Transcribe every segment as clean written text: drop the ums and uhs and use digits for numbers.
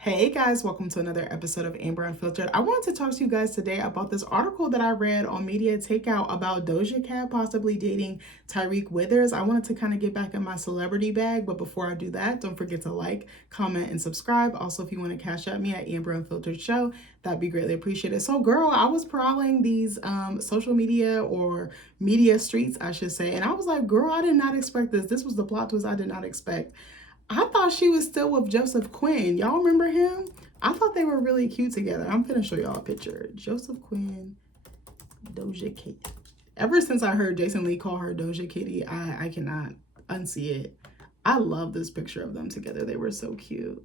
Hey guys, welcome to another episode of Amber Unfiltered. I wanted to talk to you guys today about this article that I read on Media Takeout about Doja Cat possibly dating Tyriq Withers. I wanted to kind of get back in my celebrity bag, but before I do that, don't forget to like, comment, and subscribe. Also, if you want to cash at me at Amber Unfiltered Show, that'd be greatly appreciated. So girl, I was prowling these social media or media streets, I should say, and I was like, girl, I did not expect this. This was the plot twist I did not expect. I thought she was still with Joseph Quinn. Y'all remember him? I thought they were really cute together. I'm gonna show y'all a picture. Joseph Quinn, Doja Cat. Ever since I heard Jason Lee call her Doja Kitty, I cannot unsee it. I love this picture of them together. They were so cute.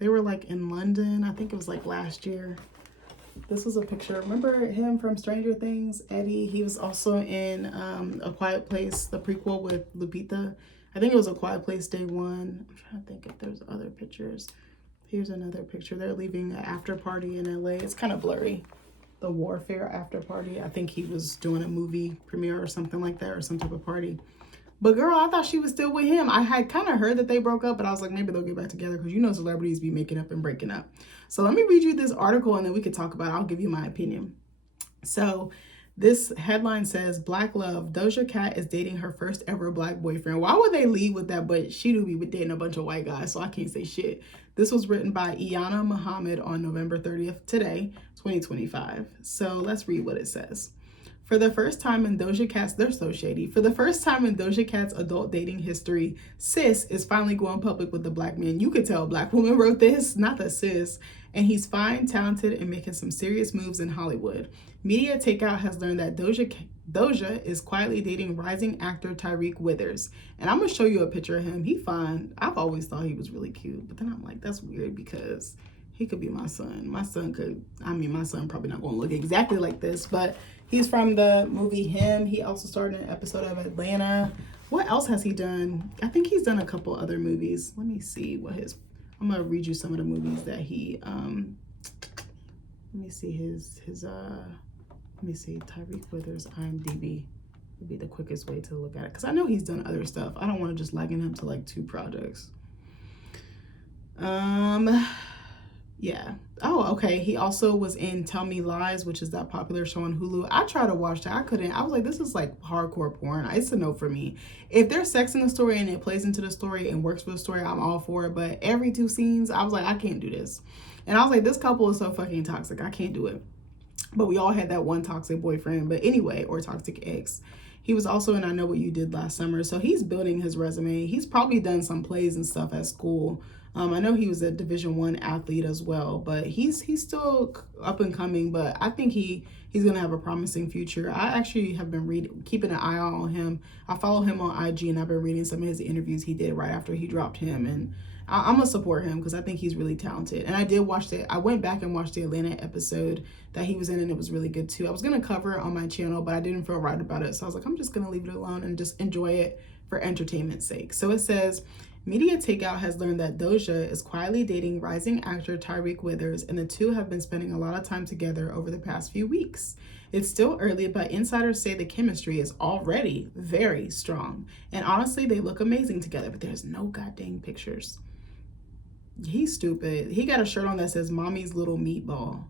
They were like in London. I think it was like last year. This was a picture. Remember him from Stranger Things, Eddie? He was also in A Quiet Place, the prequel with Lupita. I think it was A Quiet Place Day One. I'm trying to think if there's other pictures. Here's another picture. They're leaving an after party in LA. It's kind of blurry. The Warfare after party. I think he was doing a movie premiere or something like that, or some type of party. But girl, I thought she was still with him. I had kind of heard that they broke up, but I was like, maybe they'll get back together because you know celebrities be making up and breaking up. So let me read you this article and then we could talk about it. I'll give you my opinion. So this headline says, Black Love, Doja Cat is dating her first ever Black boyfriend. Why would they lead with that? But she do be dating a bunch of white guys, so I can't say shit. This was written by Iana Muhammad on November 30th, today, 2025. So let's read what it says. For the first time in Doja Cat's, they're so shady. For the first time in Doja Cat's adult dating history, Sis is finally going public with the Black man. You could tell a Black woman wrote this, not the Sis. And he's fine, talented, and making some serious moves in Hollywood. Media Takeout has learned that Doja is quietly dating rising actor Tyriq Withers. And I'm going to show you a picture of him. He fine. I've always thought he was really cute. But then I'm like, that's weird because he could be my son. My son probably not going to look exactly like this, but he's from the movie Him. He also starred in an episode of Atlanta. What else has he done? I think he's done a couple other movies. Let me see what I'm going to read you some of the movies that he, let me see Tyriq Withers, IMDb would be the quickest way to look at it. Because I know he's done other stuff. I don't want to just liken him to like 2 projects. Yeah. Oh, okay. He also was in Tell Me Lies, which is that popular show on Hulu. I tried to watch that. I couldn't. I was like, this is like hardcore porn. It's a no for me. If there's sex in the story and it plays into the story and works for the story, I'm all for it. But every 2 scenes, I was like, I can't do this. And I was like, this couple is so fucking toxic. I can't do it. But we all had that one toxic boyfriend. But anyway, or toxic ex. He was also in I Know What You Did Last Summer. So he's building his resume. He's probably done some plays and stuff at school. I know he was a Division I athlete as well, but he's still up and coming. But I think he's gonna have a promising future. I actually have been keeping an eye on him. I follow him on IG, and I've been reading some of his interviews he did right after he dropped Him, and I'm gonna support him because I think he's really talented. And I went back and watched the Atlanta episode that he was in, and it was really good too. I was gonna cover it on my channel, but I didn't feel right about it, so I was like, I'm just gonna leave it alone and just enjoy it for entertainment's sake. So it says, Media Takeout has learned that Doja is quietly dating rising actor Tyriq Withers, and the two have been spending a lot of time together over the past few weeks. It's still early, but insiders say the chemistry is already very strong. And honestly, they look amazing together, but there's no goddamn pictures. He's stupid. He got a shirt on that says Mommy's Little Meatball,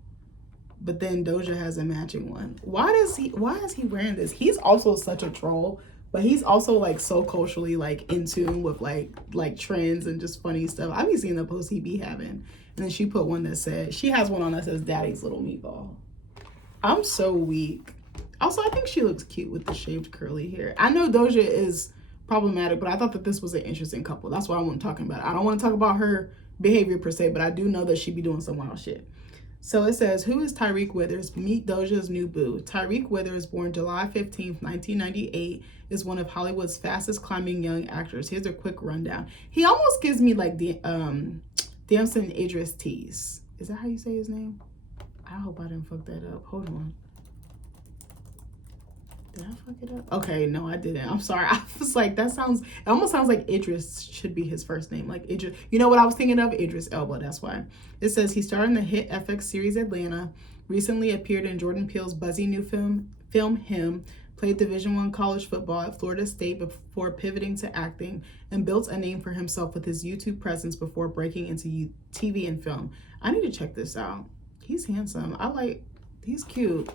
but then Doja has a matching one. Why is he wearing this? He's also such a troll. But he's also like so culturally like in tune with like trends and just funny stuff. I be seeing the posts he be having. And then she put one that said, she has one on that says Daddy's Little Meatball. I'm so weak. Also, I think she looks cute with the shaved curly hair. I know Doja is problematic, but I thought that this was an interesting couple. That's what I want to talk about. I don't want to talk about her behavior per se, but I do know that she be doing some wild shit. So it says, who is Tyriq Withers? Meet Doja's new boo. Tyriq Withers, born July 15th, 1998, is one of Hollywood's fastest climbing young actors. Here's a quick rundown. He almost gives me like the Damson Idris tease. Is that how you say his name? I hope I didn't fuck that up. Hold on. Did I fuck it up? Okay, no, I didn't. I'm sorry. I was like, it almost sounds like Idris should be his first name. Like Idris, you know what I was thinking of? Idris Elba, that's why. It says he starred in the hit FX series Atlanta, recently appeared in Jordan Peele's buzzy new film Him, played Division I college football at Florida State before pivoting to acting, and built a name for himself with his YouTube presence before breaking into TV and film. I need to check this out. He's handsome. He's cute.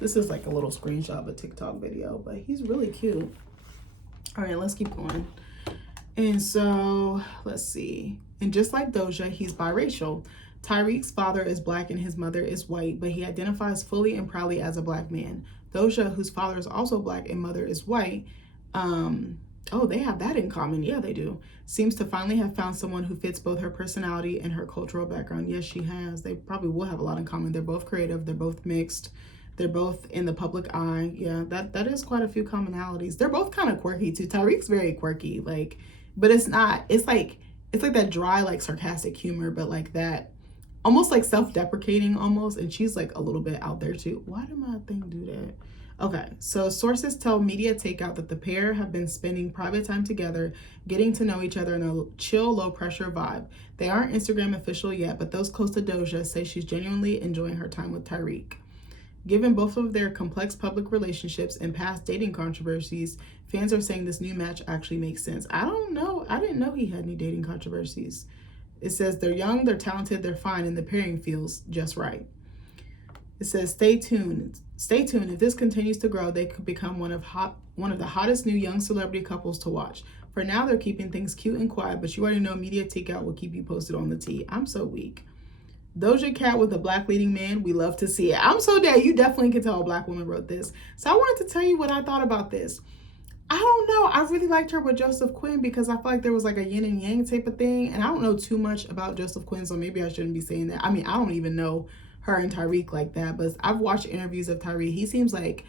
This is like a little screenshot of a TikTok video, but he's really cute. All right, let's keep going. And so, let's see. And just like Doja, he's biracial. Tyriq's father is Black and his mother is white, but he identifies fully and proudly as a Black man. Doja, whose father is also Black and mother is white, oh, they have that in common. Yeah, they do. Seems to finally have found someone who fits both her personality and her cultural background. Yes, she has. They probably will have a lot in common. They're both creative. They're both mixed. They're both in the public eye. Yeah, that is quite a few commonalities. They're both kind of quirky too. Tyriq's very quirky, like, but it's like that dry, like sarcastic humor, but like that almost like self-deprecating almost. And she's like a little bit out there too. Why did my thing do that? Okay, so sources tell Media Takeout that the pair have been spending private time together, getting to know each other in a chill, low-pressure vibe. They aren't Instagram official yet, but those close to Doja say she's genuinely enjoying her time with Tyriq. Given both of their complex public relationships and past dating controversies, fans are saying this new match actually makes sense. I don't know. I didn't know he had any dating controversies. It says they're young, they're talented, they're fine, and the pairing feels just right. It says, stay tuned. Stay tuned. If this continues to grow, they could become one of the hottest new young celebrity couples to watch. For now, they're keeping things cute and quiet, but you already know Media Takeout will keep you posted on the tea. I'm so weak. Doja Cat with a Black leading man. We love to see it. I'm so dead. You definitely can tell a Black woman wrote this. So I wanted to tell you what I thought about this. I don't know. I really liked her with Joseph Quinn because I feel like there was like a yin and yang type of thing. And I don't know too much about Joseph Quinn, so maybe I shouldn't be saying that. I mean, I don't even know her and Tyriq like that, but I've watched interviews of Tyriq. He seems like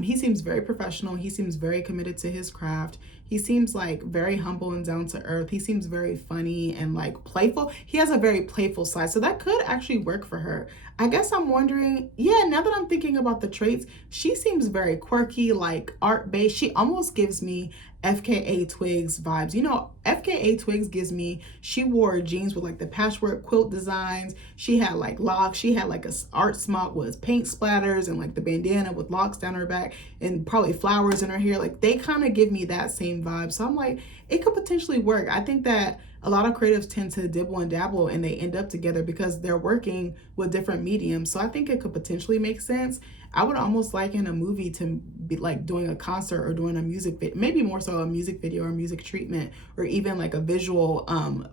he seems very professional. He seems very committed to his craft. He seems like very humble and down to earth. He seems very funny and like playful. He has a very playful side, so that could actually work for her. I guess I'm wondering, yeah, now that I'm thinking about the traits, she seems very quirky, like art-based. She almost gives me FKA Twigs vibes. You know, FKA Twigs gives me, she wore jeans with like the patchwork quilt designs. She had like locks. She had like a art smock with paint splatters and like the bandana with locks down her back and probably flowers in her hair. Like they kind of give me that same vibe. So I'm like, it could potentially work. I think that a lot of creatives tend to dibble and dabble and they end up together because they're working with different mediums. So I think it could potentially make sense. I would almost liken a movie to be like doing a concert or doing a music video, maybe more so a music video or music treatment, or even like a visual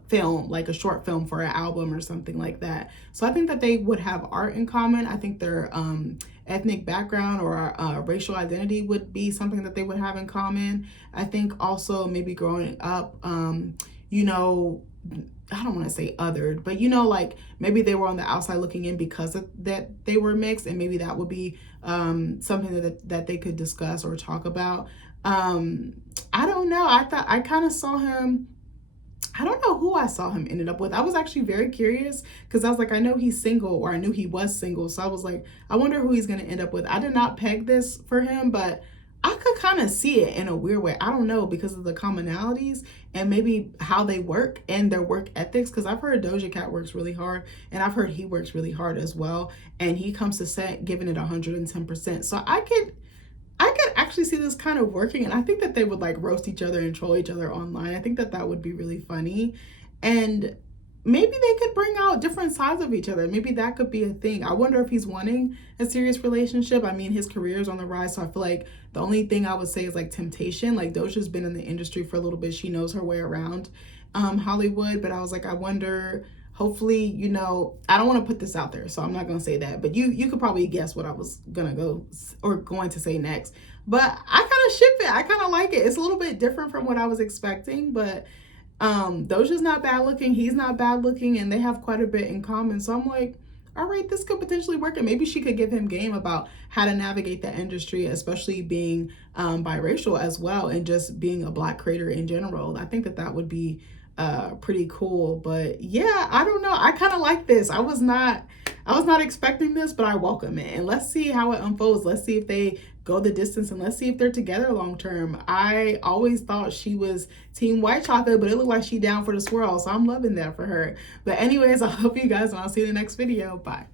film, like a short film for an album or something like that. So I think that they would have art in common. I think their ethnic background or racial identity would be something that they would have in common. I think also maybe growing up, you know, I don't want to say othered, but you know, like maybe they were on the outside looking in because of that they were mixed, and maybe that would be something that they could discuss or talk about. I don't know. I kind of saw him. I don't know who I saw him ended up with. I was actually very curious because I was like, I know he's single, or I knew he was single. So I was like, I wonder who he's going to end up with. I did not peg this for him, but I could kind of see it in a weird way. I don't know, because of the commonalities and maybe how they work and their work ethics. Because I've heard Doja Cat works really hard, and I've heard he works really hard as well. And he comes to set giving it 110%. So I could actually see this kind of working. And I think that they would like roast each other and troll each other online. I think that that would be really funny. And maybe they could bring out different sides of each other. Maybe that could be a thing. I wonder if he's wanting a serious relationship. I mean, his career is on the rise, so I feel like the only thing I would say is like temptation. Like Doja's been in the industry for a little bit. She knows her way around Hollywood. But I was like, I wonder, hopefully, you know, I don't want to put this out there, so I'm not going to say that. But you could probably guess what I was going to say next. But I kind of ship it. I kind of like it. It's a little bit different from what I was expecting, but Doja's not bad looking, he's not bad looking, and they have quite a bit in common. So I'm like, all right, this could potentially work. And maybe she could give him game about how to navigate the industry, especially being biracial as well, and just being a Black creator in general. I think that that would be pretty cool. But yeah, I don't know, I kind of like this. I was not expecting this, but I welcome it. And let's see how it unfolds. Let's see if they go the distance, and let's see if they're together long term. I always thought she was team white chocolate, but it looked like she down for the swirl, so I'm loving that for her. But anyways, I hope you guys, and I'll see you in the next video. Bye.